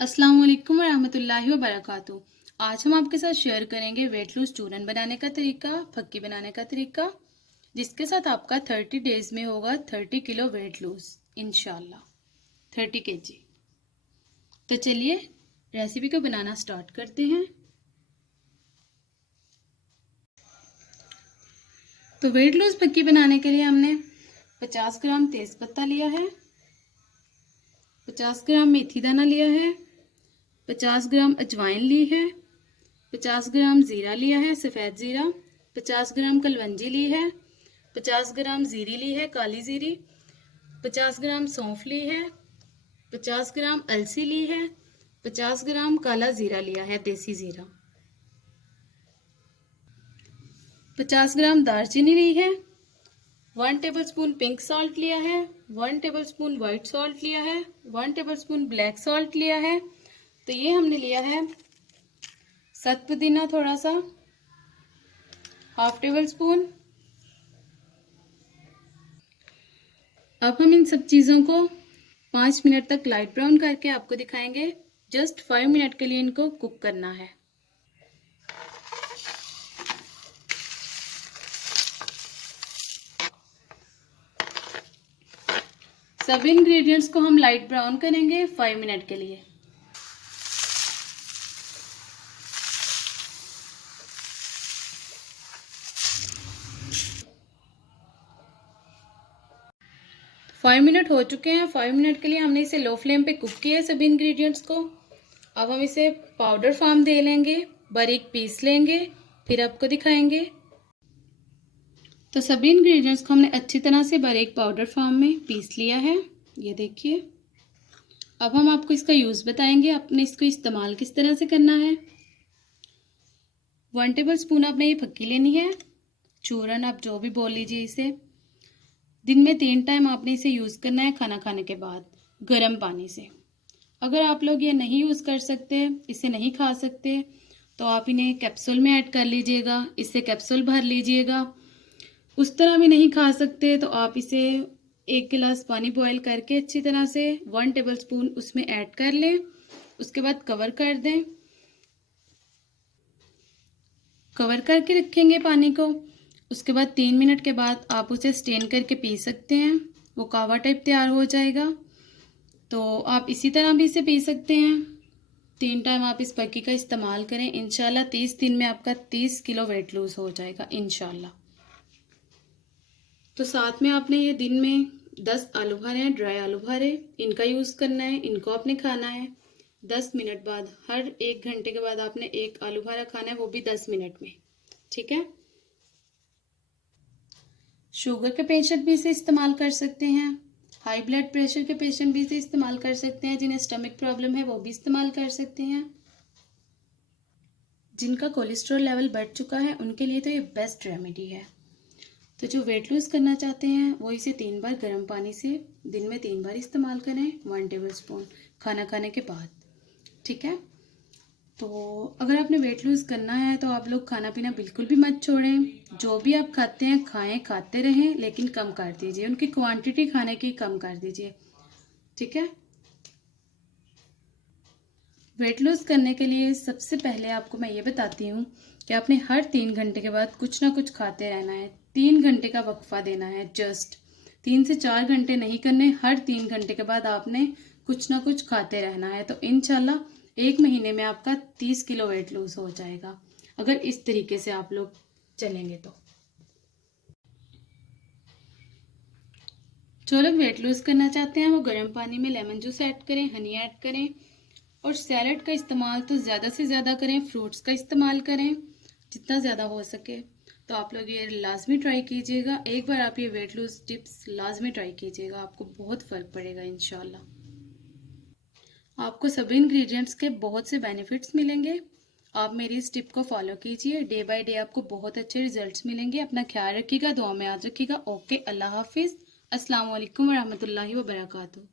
अस्सलाम वालेकुम रहमतुल्लाहि व बरकातुहू। आज हम आपके साथ शेयर करेंगे वेट लूज चूरन बनाने का तरीका, फक्की बनाने का तरीका, जिसके साथ आपका 30 डेज में होगा 30 किलो वेट लूज इंशाल्लाह, 30 kg। तो चलिए रेसिपी को बनाना स्टार्ट करते हैं। तो वेट लूज फक्की बनाने के लिए हमने 50 ग्राम तेज़पत्ता लिया है, 50 ग्राम मेथी दाना लिया है, 50 ग्राम अजवाइन ली है, 50 ग्राम ज़ीरा लिया है सफ़ेद ज़ीरा, 50 ग्राम कलवंजी ली है, 50 ग्राम ज़ीरी ली है काली ज़ीरी, 50 ग्राम सौंफ ली है, 50 ग्राम अलसी ली है, 50 ग्राम काला ज़ीरा लिया है देसी ज़ीरा, 50 ग्राम दालचीनी ली है, 1 टेबलस्पून पिंक सॉल्ट लिया है, 1 टेबलस्पून वाइट सॉल्ट लिया है, 1 टेबलस्पून ब्लैक सॉल्ट लिया है। तो ये हमने लिया है सत पुदीना थोड़ा सा, हाफ टेबल स्पून। अब हम इन सब चीज़ों को 5 मिनट तक लाइट ब्राउन करके आपको दिखाएंगे। जस्ट 5 मिनट के लिए इनको कुक करना है। सभी इंग्रेडिएंट्स को हम लाइट ब्राउन करेंगे 5 मिनट के लिए। फाइव मिनट हो चुके हैं। 5 मिनट के लिए हमने इसे लो फ्लेम पे कुक किया है सभी इंग्रेडिएंट्स को। अब हम इसे पाउडर फॉर्म दे लेंगे, बारीक पीस लेंगे, फिर आपको दिखाएंगे। तो सभी इंग्रेडिएंट्स को हमने अच्छी तरह से बारीक पाउडर फॉर्म में पीस लिया है, ये देखिए। अब हम आपको इसका यूज़ बताएंगे, आपने इसको इस्तेमाल किस तरह से करना है। 1 टेबल स्पून आपने ये फक्की लेनी है, चूरन आप जो भी बोल लीजिए इसे। दिन में 3 टाइम आपने इसे यूज़ करना है खाना खाने के बाद गर्म पानी से। अगर आप लोग ये नहीं यूज़ कर सकते, इसे नहीं खा सकते, तो आप इन्हें कैप्सूल में ऐड कर लीजिएगा, इससे कैप्सूल भर लीजिएगा। उस तरह भी नहीं खा सकते तो आप इसे 1 गिलास पानी बॉयल करके अच्छी तरह से 1 टेबल स्पून उसमें ऐड कर लें। उसके बाद कवर कर दें, कवर करके रखेंगे पानी को। उसके बाद 3 मिनट के बाद आप उसे स्टेन करके पी सकते हैं, वो कावा टाइप तैयार हो जाएगा। तो आप इसी तरह भी इसे पी सकते हैं। 3 टाइम आप इस फक्की का इस्तेमाल करें, इंशाल्लाह 30 दिन में आपका 30 किलो वेट लूज हो जाएगा इंशाल्लाह। तो साथ में आपने ये दिन में 10 आलू भरे हैं, ड्राई आलू भरे, इनका यूज़ करना है, इनको आपने खाना है। 10 मिनट बाद, हर 1 घंटे के बाद आपने 1 आलू भरा खाना है, वो भी 10 मिनट में, ठीक है। शुगर के पेशेंट भी इसे इस्तेमाल कर सकते हैं, हाई ब्लड प्रेशर के पेशेंट भी इसे इस्तेमाल कर सकते हैं, जिन्हें स्टमक प्रॉब्लम है वो भी इस्तेमाल कर सकते हैं। जिनका कोलेस्ट्रॉल लेवल बढ़ चुका है उनके लिए तो ये बेस्ट रेमेडी है। तो जो वेट लूज़ करना चाहते हैं वो इसे 3 बार गर्म पानी से दिन में 3 बार इस्तेमाल करें, 1 टेबल स्पून खाना खाने के बाद, ठीक है। तो अगर आपने वेट लूज़ करना है तो आप लोग खाना पीना बिल्कुल भी मत छोड़ें। जो भी आप खाते हैं खाएं, खाते रहें, लेकिन कम कर दीजिए, उनकी क्वांटिटी खाने की कम कर दीजिए, ठीक है। वेट लूज़ करने के लिए सबसे पहले आपको मैं ये बताती हूँ कि आपने हर 3 घंटे के बाद कुछ ना कुछ खाते रहना है। 3 घंटे का वक्फा देना है, जस्ट 3 से 4 घंटे नहीं करने, हर 3 घंटे के बाद आपने कुछ ना कुछ खाते रहना है। तो इंशाल्लाह 1 महीने में आपका 30 किलो वेट लूज हो जाएगा, अगर इस तरीके से आप लोग चलेंगे तो। जो लोग वेट लूज करना चाहते हैं वो गर्म पानी में लेमन जूस ऐड करें, हनी ऐड करें, और सैलड का इस्तेमाल तो ज़्यादा से ज़्यादा करें, फ्रूट्स का इस्तेमाल करें जितना ज़्यादा हो सके। तो आप लोग ये लाजमी ट्राई कीजिएगा, एक बार आप ये वेट लूज टिप्स लाजमी ट्राई कीजिएगा, आपको बहुत फ़र्क पड़ेगा इंशाल्लाह। आपको सभी इंग्रेडिएंट्स के बहुत से बेनिफिट्स मिलेंगे। आप मेरी इस टिप को फॉलो कीजिए, डे बाय डे आपको बहुत अच्छे रिजल्ट्स मिलेंगे। अपना ख्याल रखिएगा, दुआ में याद रखिएगा। ओके, अल्लाह हाफिज़, अस्सलाम वालेकुम रहमतुल्लाहि व बरकातुहू।